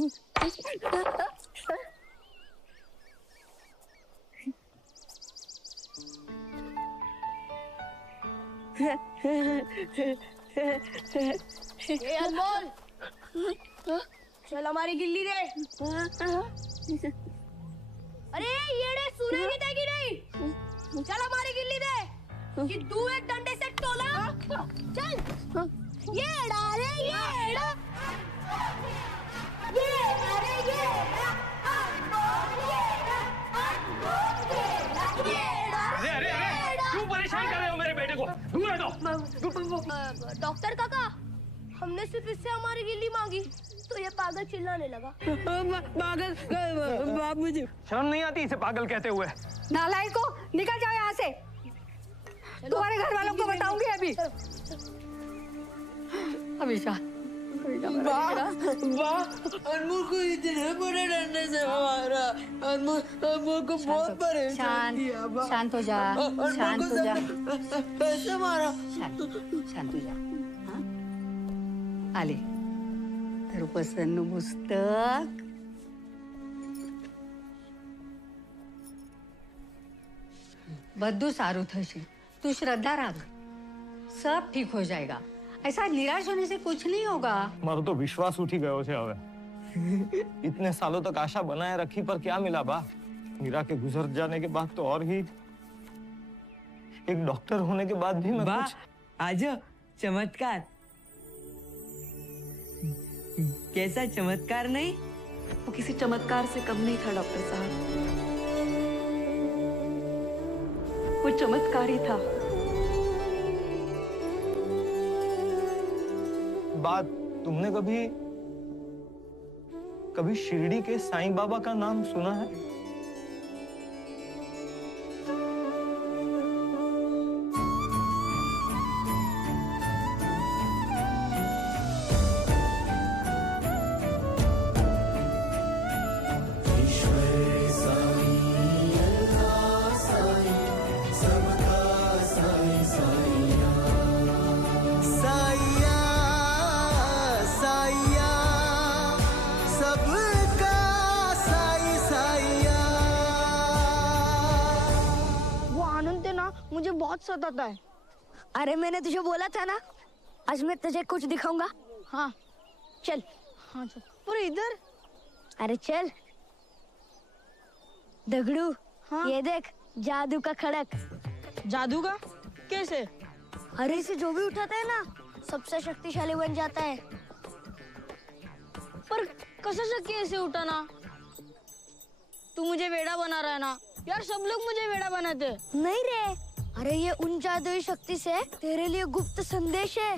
ये अनमोल, चल हमारी गिल्ली दे। अरे ये रे सुनेगी देगी नहीं, चल हमारी गिल्ली दे। कि तू एक डंडे से टोला, चल। ये डाले ये क्यों परेशान कर रहे हो मेरे बेटे को? दूर हटो। डॉक्टर काका, हमने सिर्फ इससे हमारी गिल्ली मांगी तो ये पागल चिल्लाने लगा। पागल बाप, मुझे शर्म नहीं आती इसे पागल कहते हुए? नालायक को निकल जाओ यहाँ से। तुम्हारे घर वालों को बताऊंगी अभी। हमेशा अनमोल को इतने बड़े डंडे से मारा। अनमोल को बहुत परेशान किया। शांत हो जा, शांत हो जा। कैसे मारा? शांत हो जा. आले તારું पुस्तक. બધું સારું થશે. तू श्रद्धा रख, सब ठीक हो जाएगा. ऐसा निराश होने से कुछ नहीं होगा. मारो तो विश्वास उठी गयो छे हवे. इतने सालों तक आशा बनाए रखी पर क्या मिला बा? मीरा के गुजर जाने के बाद तो और ही, एक डॉक्टर होने के बाद भी मैं कुछ... आज चमत्कार. कैसा चमत्कार? नहीं, वो किसी चमत्कार से कम नहीं था डॉक्टर साहब, वो चमत्कार ही था. बात तुमने कभी शिरडी के साईं बाबा का नाम सुना है? मुझे बहुत सताता है. अरे मैंने तुझे बोला था ना, आज मैं तुझे कुछ दिखाऊंगा. हाँ चल. हाँ चल. अरे इधर. अरे चल. दगड़ू. हाँ? ये देख, जादू का खड़क. जादू का? कैसे? अरे इसे जो भी उठाता है ना, सबसे शक्तिशाली बन जाता है. पर कसं शक्य है इसे उठाना? तू मुझे वेड़ा बना रहा है ना यार. सब लोग मुझे वेड़ा बनाते. नहीं रे, अरे ये उन जादुई शक्ति से तेरे लिए गुप्त संदेश है.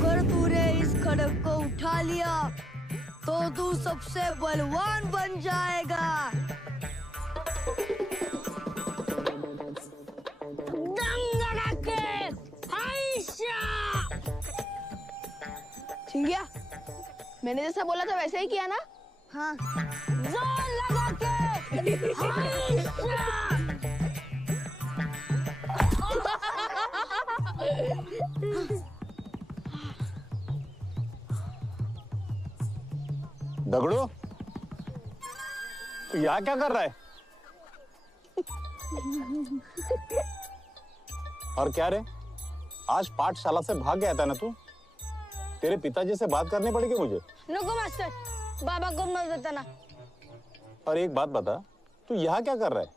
अगर तूने इस खड़क को उठा लिया तो तू सबसे बलवान बन जाएगा. चिंगिया, मैंने जैसा बोला था वैसे ही किया ना? हाँ. जोर लगा के. दगड़ू, तू यहाँ क्या कर रहा है? और क्या रे, आज पाठशाला से भाग गया था ना तू? तेरे पिताजी से बात करनी पड़ेगी मुझे. नको मास्टर, बाबा को मत बताना. और एक बात बता, तू यहाँ क्या कर रहा है?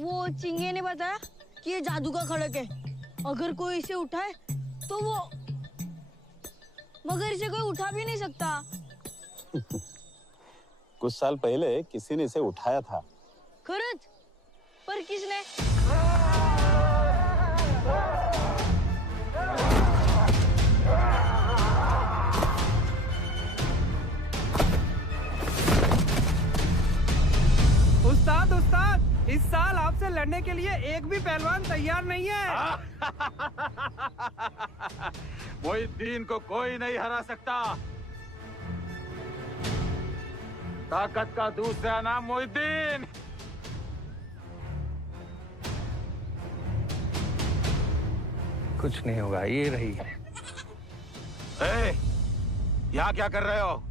वो चिंगे ने बताया कि ये जादू का खड़क है. अगर कोई इसे उठाए तो वो, मगर इसे कोई उठा भी नहीं सकता. कुछ साल पहले किसी ने इसे उठाया था. खरंच? पर किसने? उस्ताद, उस्ताद, इस साल आपसे लड़ने के लिए एक भी पहलवान तैयार नहीं है. मोहिद्दीन को कोई नहीं हरा सकता. ताकत का दूसरा नाम मोहिद्दीन. कुछ नहीं होगा, ये रही। यहाँ क्या कर रहे हो?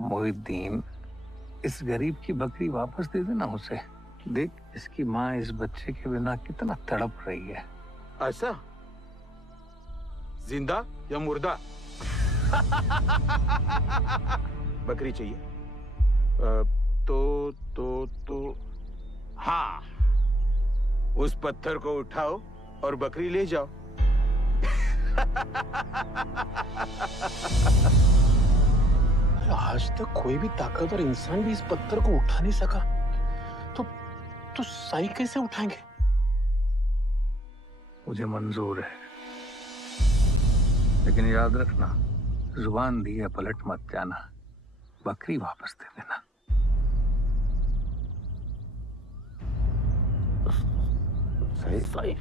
मोहिद्दीन, इस गरीब की बकरी वापस दे देना उसे। देख, इसकी माँ इस बच्चे के बिना कितना तड़प रही है। ऐसा? जिंदा या मुर्दा? बकरी चाहिए? तो हाँ, उस पत्थर को उठाओ और बकरी ले जाओ। आज तक कोई भी ताकतवर इंसान भी इस पत्थर को उठा नहीं सका, तो साई कैसे उठाएंगे? मुझे मंजूर है, लेकिन याद रखना, जुबान दी है पलट मत जाना। बकरी वापस दे देना। सही सही।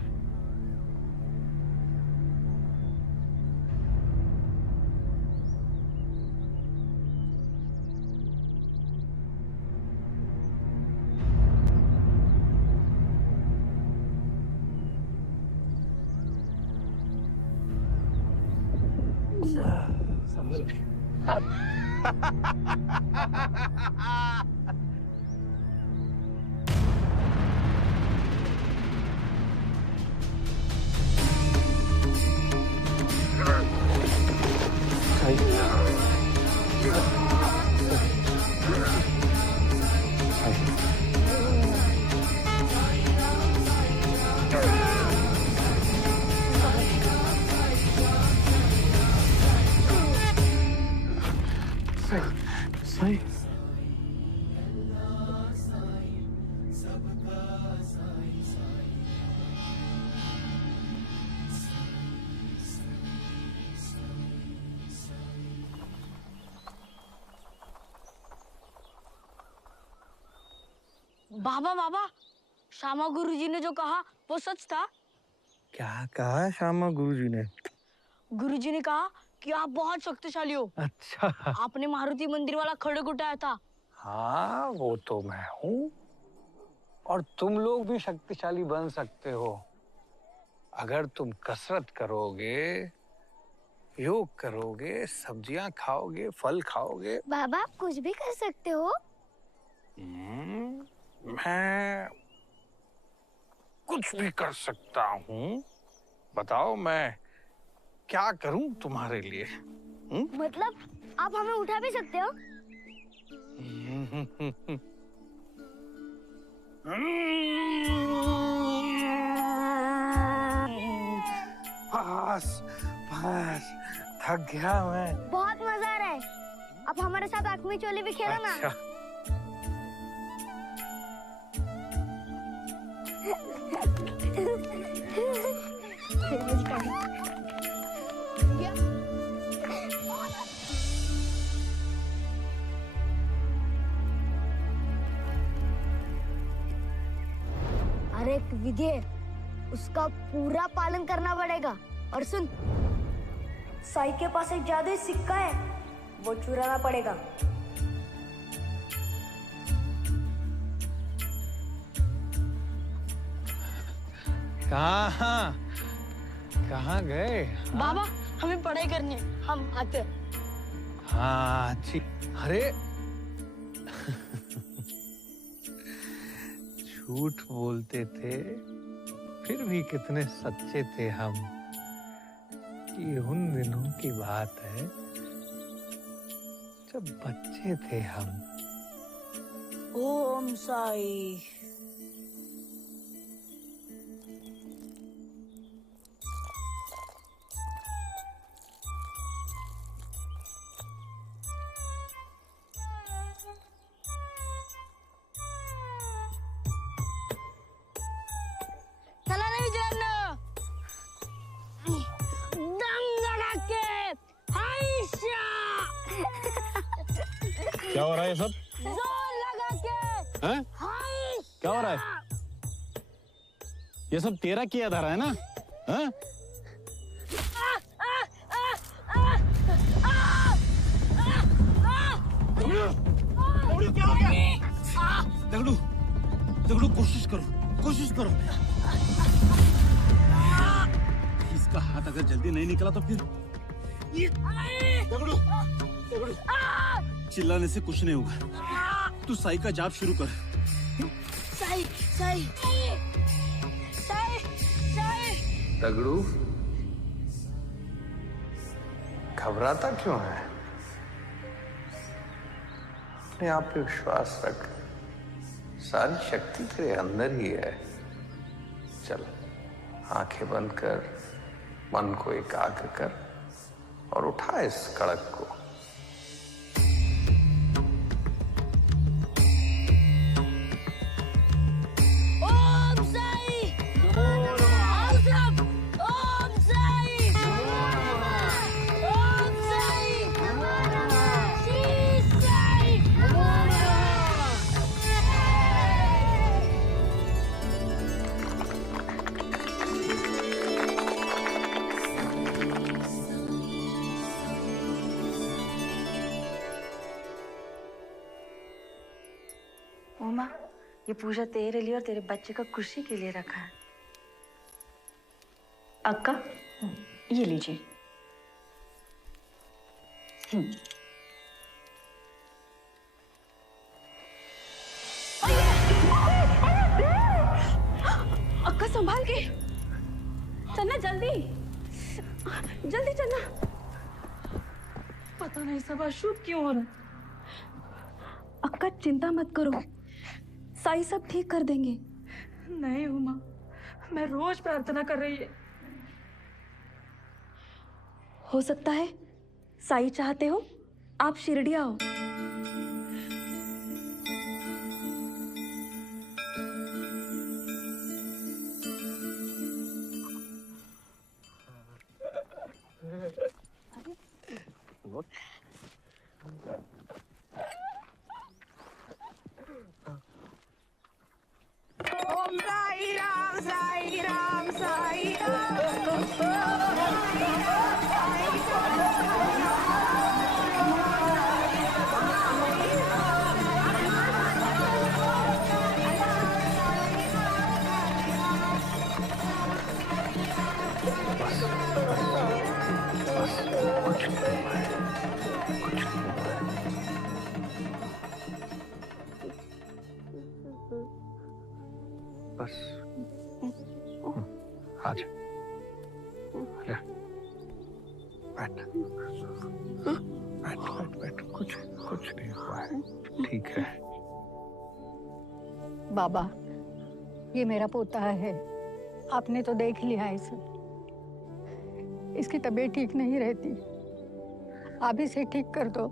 बाबा बाबा, श्यामा गुरुजी ने जो कहा वो सच था? क्या कहा श्यामा गुरुजी ने? गुरुजी ने कहा कि आप बहुत शक्तिशाली हो। अच्छा। आपने मारुति मंदिर वाला खड़ग उठाया था। हाँ, वो तो मैं हूँ। और तुम लोग भी शक्तिशाली बन सकते हो अगर तुम कसरत करोगे, योग करोगे, सब्जियां खाओगे, फल खाओगे। बाबा, आप कुछ भी कर सकते हो। मैं कुछ भी कर सकता हूँ। बताओ मैं क्या करूं तुम्हारे लिए? मतलब आप हमें उठा भी सकते हो? बस बस, थक गया मैं। बहुत मजा आ रहा है। अब हमारे साथ आँख चोली भी खेलो ना। अच्छा। अरे एक विधि है, उसका पूरा पालन करना पड़ेगा। और सुन, साई के पास एक जादुई सिक्का है, वो चुराना पड़ेगा। कहाँ गए? बाबा, हमें पढ़ाई करनी है, हम आते हैं। हाँ, अच्छी। अरे झूठ बोलते थे, फिर भी कितने सच्चे थे हम। ये उन दिनों की बात है जब बच्चे थे हम। ओम साई। क्या हो रहा है ये सब? जोर लगा के। हैं? क्या हो रहा है? ये सब तेरा किया धरा है ना? हैं? क्या हो गया? दगड़ू, कोशिश करो, कोशिश करो। इसका हाथ अगर जल्दी नहीं निकला तो फिर दगड़ू, दगड़ू। चिल्लाने से कुछ नहीं होगा। तू साई का जाप शुरू कर। साई साई साई साई। तगड़ू, घबराता क्यों है? अपने आप पे विश्वास रख, सारी शक्ति तेरे अंदर ही है। चल, आंखें बंद कर, मन को एकाग्र कर और उठा इस कड़क को। ओम साई, ओम सब, ओम साई, ओम साई, श्री साई। उमा, ये पूजा तेरे लिए और तेरे बच्चे का खुशी के लिए रखा है। अक्का, ये लीजिए। अक्का संभाल के चलना, जल्दी जल्दी चलना। पता नहीं सब अशुभ क्यों हो रहा है। अक्का चिंता मत करो, साई सब ठीक कर देंगे। नहीं उमा, मैं रोज प्रार्थना कर रही है। हो सकता है साई चाहते हो आप शिरडी आओ। ओम साई राम साई राम साई राम। बस आजा, आजा, बैठ बैठ बैठ बैठ। कुछ कुछ नहीं हुआ है, ठीक है। बाबा, ये मेरा पोता है, आपने तो देख लिया है इसे। इसकी तबीयत ठीक नहीं रहती, आप इसे ठीक कर दो।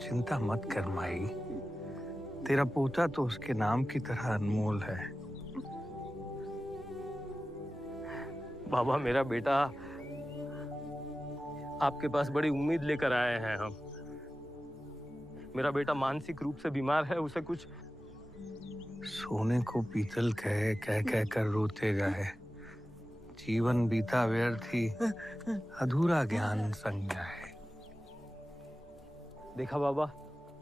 चिंता मत कर माई, तेरा पोता तो उसके नाम की तरह अनमोल है। बाबा, मेरा बेटा आपके पास बड़ी उम्मीद लेकर आए हैं हम। मेरा बेटा मानसिक रूप से बीमार है, उसे कुछ। सोने को पीतल कह कह कह कर रोते गए, जीवन बीता व्यर्थ ही, अधूरा ज्ञान संज्ञा है। देखा बाबा,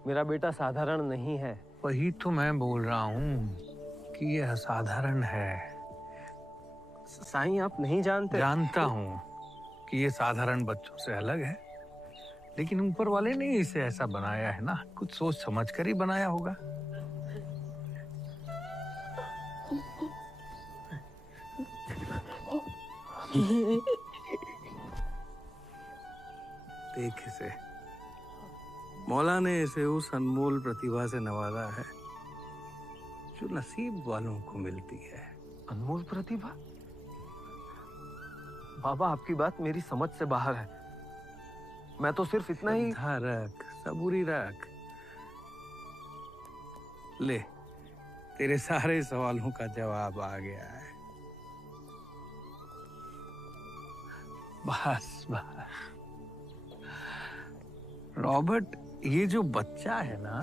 मेरा बेटा साधारण नहीं है। वही तो मैं बोल रहा हूँ कि यह असाधारण है। साईं, आप नहीं जानते? जानता हूँ कि ये साधारण बच्चों से अलग है, लेकिन ऊपर वाले ने इसे ऐसा बनाया है ना, कुछ सोच समझ कर ही बनाया होगा। देख इसे, मौला ने इसे उस अनमोल प्रतिभा से नवाजा है जो नसीब वालों को मिलती है। अनमोल प्रतिभा? बाबा, आपकी बात मेरी समझ से बाहर है। मैं तो सिर्फ इतना ही। श्रद्धा रख, सबूरी रख। ले, तेरे सारे सवालों का जवाब आ गया है। बस बस। रॉबर्ट, ये जो बच्चा है ना।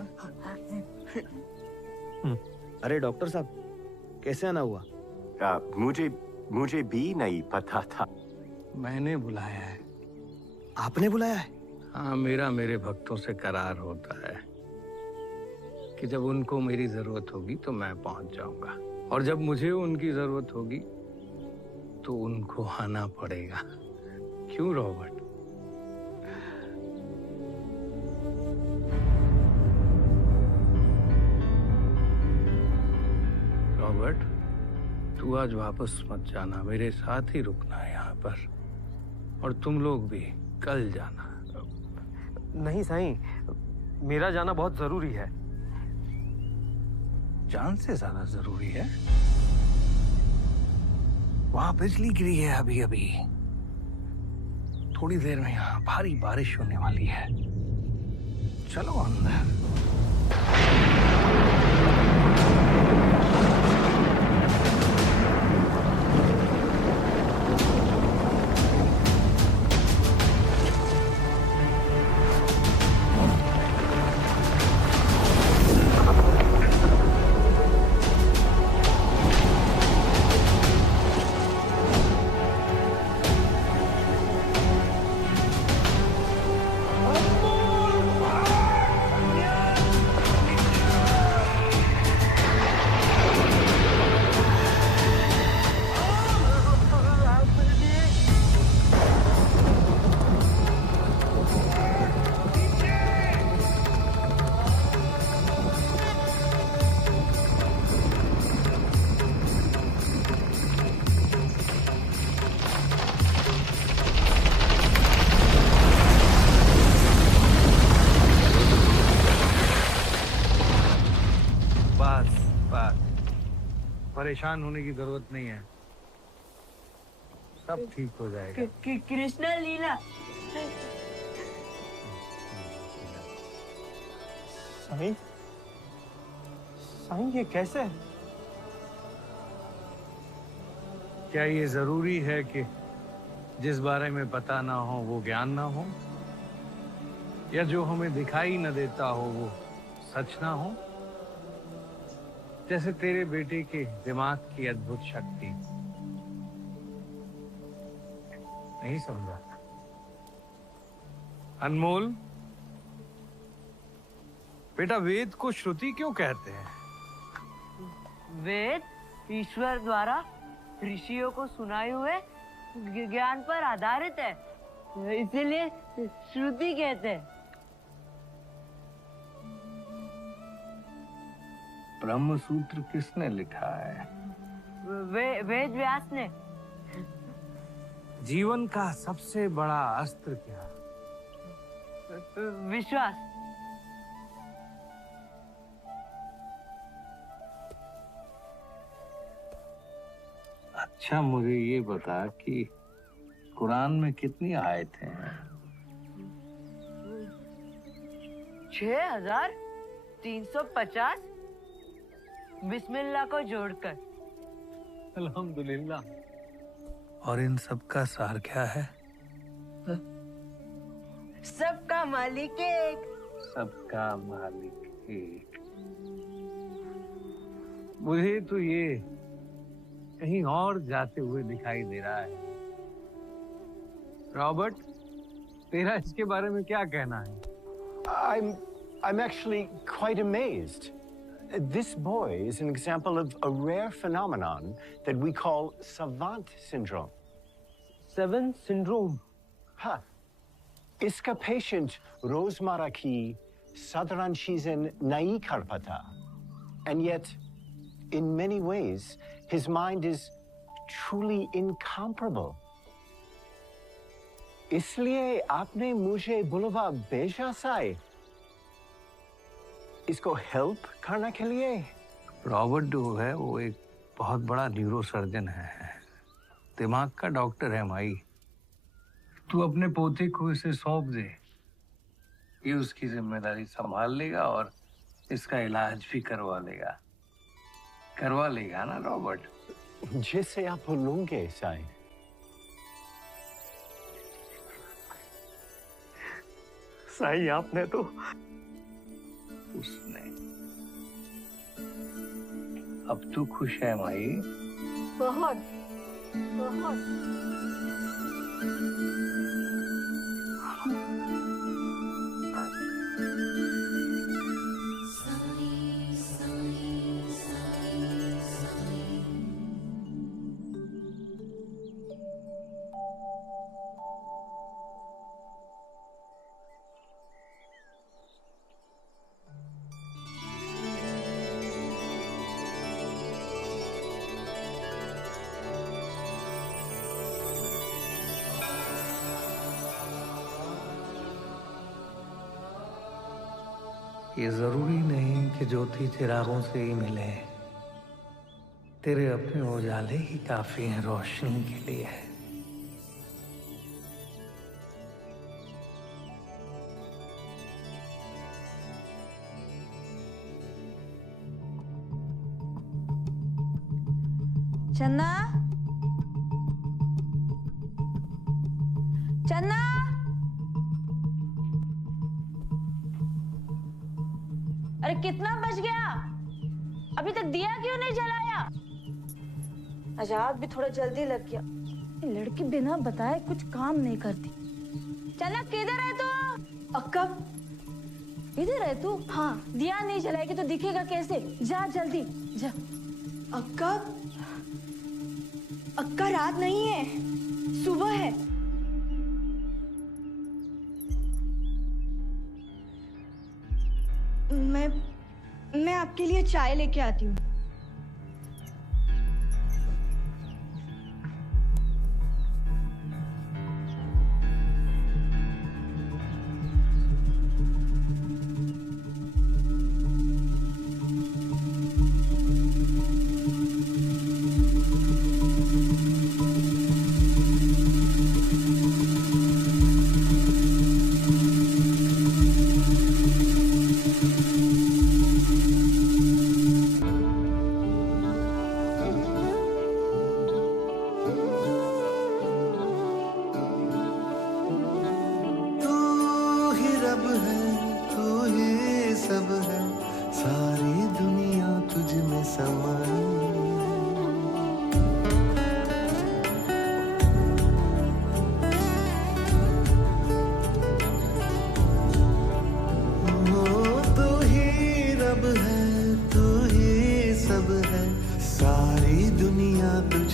अरे डॉक्टर साहब, कैसे आना हुआ? मुझे भी नहीं पता था। मैंने बुलाया है। आपने बुलाया है? हाँ, मेरे भक्तों से करार होता है कि जब उनको मेरी जरूरत होगी तो मैं पहुंच जाऊंगा। और जब मुझे उनकी जरूरत होगी तो उनको आना पड़ेगा। क्यों रॉबर्ट? रॉबर्ट, तू आज वापस मत जाना, मेरे साथ ही रुकना है यहाँ पर। और तुम लोग भी कल जाना। नहीं साईं, मेरा जाना बहुत जरूरी है। जान से ज्यादा जरूरी है? वहां बिजली गिरी है अभी अभी। थोड़ी देर में यहाँ भारी बारिश होने वाली है। चलो अंदर। परेशान होने की जरूरत नहीं है, सब ठीक हो जाएगा। कृष्णा लीला। साईं, साईं ये कैसे? क्या ये जरूरी है कि जिस बारे में पता ना हो वो ज्ञान ना हो, या जो हमें दिखाई न देता हो वो सच ना हो? जैसे तेरे बेटे के दिमाग की अद्भुत शक्ति। नहीं समझा? अनमोल बेटा, वेद को श्रुति क्यों कहते हैं? वेद ईश्वर द्वारा ऋषियों को सुनाए हुए ज्ञान पर आधारित है, इसीलिए श्रुति कहते हैं। ब्रह्म सूत्र किसने लिखा है? वेद व्यास ने। जीवन का सबसे बड़ा अस्त्र क्या? विश्वास। अच्छा, मुझे ये बता कि कुरान में कितनी आयतें हैं? 6350 बिस्मिल्लाह को जोड़कर। अल्हम्दुलिल्लाह। और इन सब का सार क्या है? सबका मालिक एक। सबका मालिक एक। मुझे तो ये कहीं और जाते हुए दिखाई दे रहा है। रॉबर्ट, तेरा इसके बारे में क्या कहना है? I'm actually quite amazed. This boy is an example of a rare phenomenon that we call savant syndrome. Savant syndrome? हाँ, इसका patient रोजमर्रा की साधारण चीजें नहीं कर पाता, and yet, in many ways, his mind is truly incomparable. इसलिए आपने मुझे बुलवा भेजा साई, इसको हेल्प करने के लिए। रॉबर्ट जो है वो एक बहुत बड़ा न्यूरो सर्जन है, दिमाग का डॉक्टर है माई। तू अपने पोते को इसे सौंप दे, ये उसकी जिम्मेदारी संभाल लेगा और इसका इलाज भी करवा लेगा ना रॉबर्ट? जैसे आप बोलोगे साई। साईं आपने तो उसने। अब तू खुश है माई? बहुत बहुत। ये जरूरी नहीं कि ज्योति चिरागों से ही मिले। तेरे अपने उजाले ही काफी हैं रोशनी के लिए। चन्ना, चन्ना, अरे कितना बज गया? अभी तक दिया क्यों नहीं जलाया? आजाद भी थोड़ा जल्दी लग गया। ये लड़की बिना बताए कुछ काम नहीं करती। चन्ना किधर है तू? अक्का, इधर है तू? हाँ, दिया नहीं जलाएगी तो दिखेगा कैसे? जा जल्दी जा। अक्का, अक्का रात नहीं है, सुबह है। मैं आपके लिए चाय लेके आती हूँ।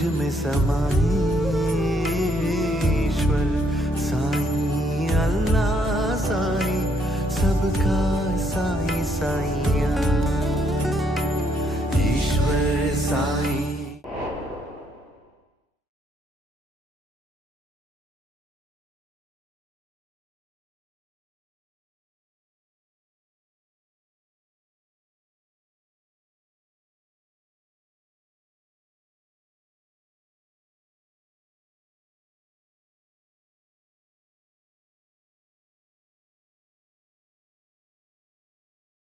में समाई ईश्वर साईं अल्लाह साईं सबका साईं साईं।